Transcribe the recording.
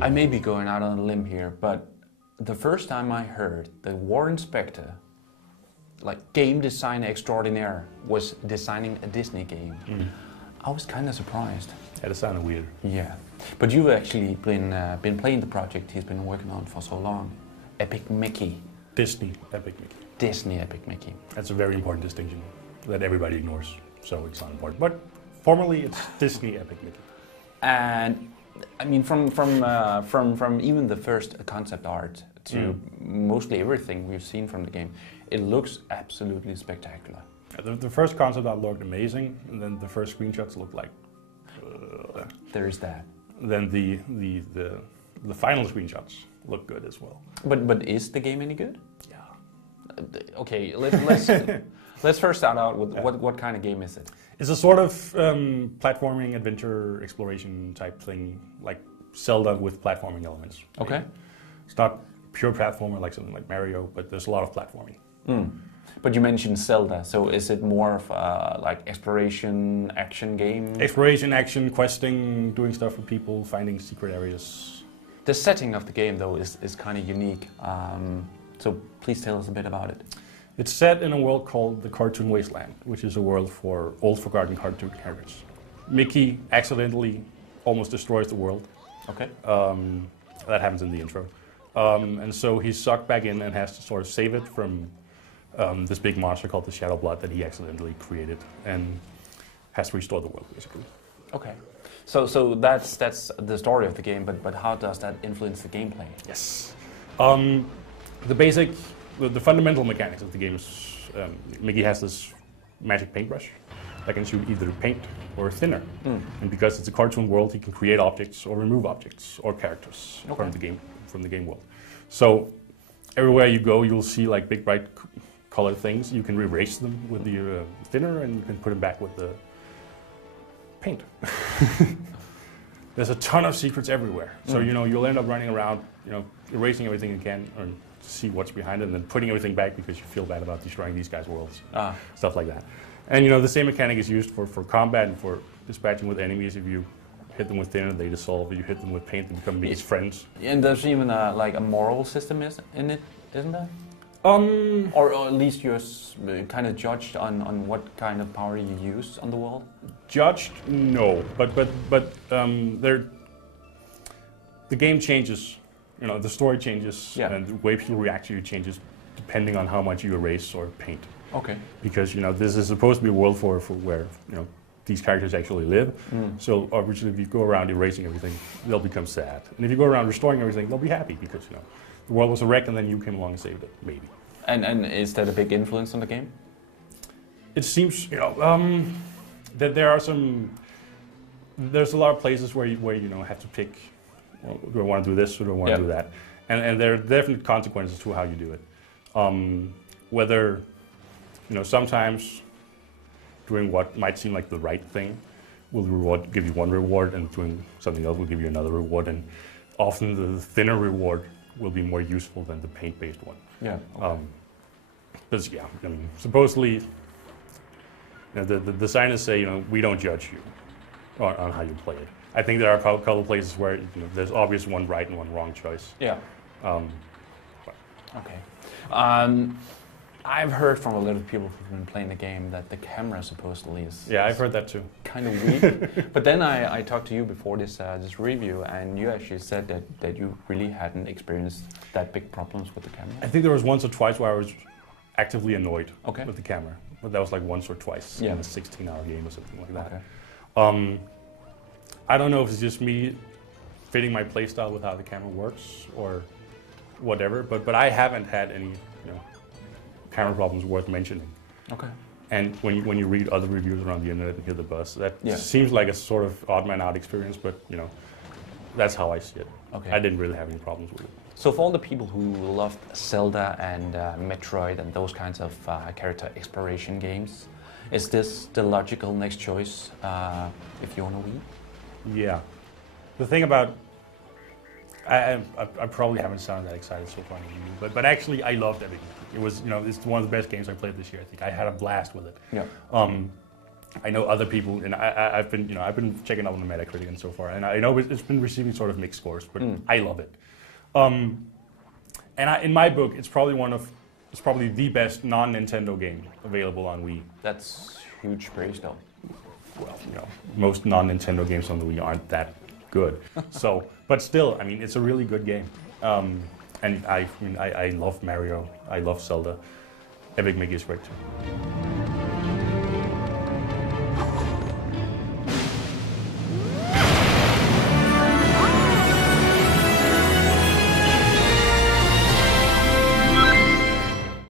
I may be going out on a limb here, but the first time I heard that Warren Spector, like game designer extraordinaire, was designing a Disney game, I was kind of surprised. That sounded weird. Yeah, but you've actually been playing the project he's been working on for so long. Epic Mickey. Disney Epic Mickey. Disney Epic Mickey. That's a very important distinction that everybody ignores, so it's not important. But formally, it's Disney Epic Mickey. And I mean, from even the first concept art to mostly everything we've seen from the game, it looks absolutely spectacular. The first concept art looked amazing, and then the first screenshots looked like. There is that. Then the final screenshots look good as well. But is the game any good? Yeah. Okay, let's first start out with what kind of game is it? It's a sort of platforming, adventure, exploration type thing, like Zelda with platforming elements. Okay. It's not pure platformer like something like Mario, but there's a lot of platforming. But you mentioned Zelda, so is it more of like exploration, action game? Exploration, action, questing, doing stuff for people, finding secret areas. The setting of the game, though, is kind of unique. So please tell us a bit about it. It's set in a world called the Cartoon Wasteland, which is a world for old forgotten cartoon characters. Mickey accidentally almost destroys the world. Okay. That happens in the intro. And so he's sucked back in and has to sort of save it from this big monster called the Shadow Blood that he accidentally created, and has to restore the world, basically. Okay. So that's the story of the game, but how does that influence the gameplay? Yes. The fundamental mechanics of the game is Mickey has this magic paintbrush that can shoot either paint or thinner. And because it's a cartoon world, he can create objects or remove objects or characters from the game world. So everywhere you go, you'll see like big bright colored things. You can erase them with the thinner, and you can put them back with the paint. There's a ton of secrets everywhere. So you'll end up running around, erasing everything you can, or see what's behind it, and then putting everything back because you feel bad about destroying these guys' worlds, stuff like that. And the same mechanic is used for combat and for dispatching with enemies. If you hit them with thinner, they dissolve. If you hit them with paint, they become Mickey's friends. And there's even like a moral system in it, isn't there? Or at least you're kind of judged on what kind of power you use on the world? Judged? No. But the game changes. The story changes, and the way people react to you changes depending on how much you erase or paint. Okay. Because this is supposed to be a world for where these characters actually live. So obviously, if you go around erasing everything, they'll become sad. And if you go around restoring everything, they'll be happy because the world was a wreck, and then you came along and saved it, maybe. And is that a big influence on the game? It seems that there's a lot of places where you have to pick. Well, do I want to do this or do I want to do that? And there are definite consequences to how you do it. Whether, sometimes doing what might seem like the right thing will give you one reward, and doing something else will give you another reward. And often the thinner reward will be more useful than the paint-based one. Yeah. Okay. Supposedly, the designers say, we don't judge you on how you play it. I think there are a couple of places where there's obvious one right and one wrong choice. Yeah. Okay. I've heard from a lot of people who've been playing the game that the camera supposedly is... Yeah, I've heard that too. ...kind of weak. But then I talked to you before this review, and you actually said that you really hadn't experienced that big problems with the camera. I think there was once or twice where I was actively annoyed with the camera. But that was like once or twice in a 16-hour game or something like that. Okay. I don't know if it's just me fitting my playstyle with how the camera works or whatever, but I haven't had any camera problems worth mentioning. Okay. And when you read other reviews around the internet and hear the buzz, that seems like a sort of odd man out experience, but that's how I see it. Okay. I didn't really have any problems with it. So for all the people who loved Zelda and Metroid and those kinds of character exploration games, is this the logical next choice if you own a Wii? Yeah. The thing about... I probably haven't sounded that excited so far, but actually I loved Epic Mickey. It was, it's one of the best games I played this year. I think I had a blast with it. Yeah. I know other people, and I've been checking out on the Metacritic and so far, and I know it's been receiving sort of mixed scores, but I love it. In my book, it's probably the best non-Nintendo game available on Wii. That's huge praise, though. Well, most non-Nintendo games on the Wii aren't that good. But still, I mean, it's a really good game. And I love Mario. I love Zelda. Epic Mickey is great too.